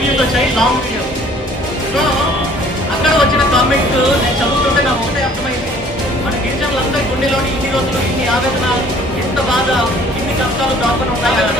Views వచ్చాయి long video. So అక్కడ వచ్చిన కామెంట్ నేను చదువుతుంటే నాకు ఒకటే అర్థమైంది, మన గిరిజనులందరి గుండెలోని ఇన్ని రోజులు ఇన్ని ఆవేదన, ఎంత బాధ, ఇన్ని కష్టాలు దాక్కుని ఉంటాయి.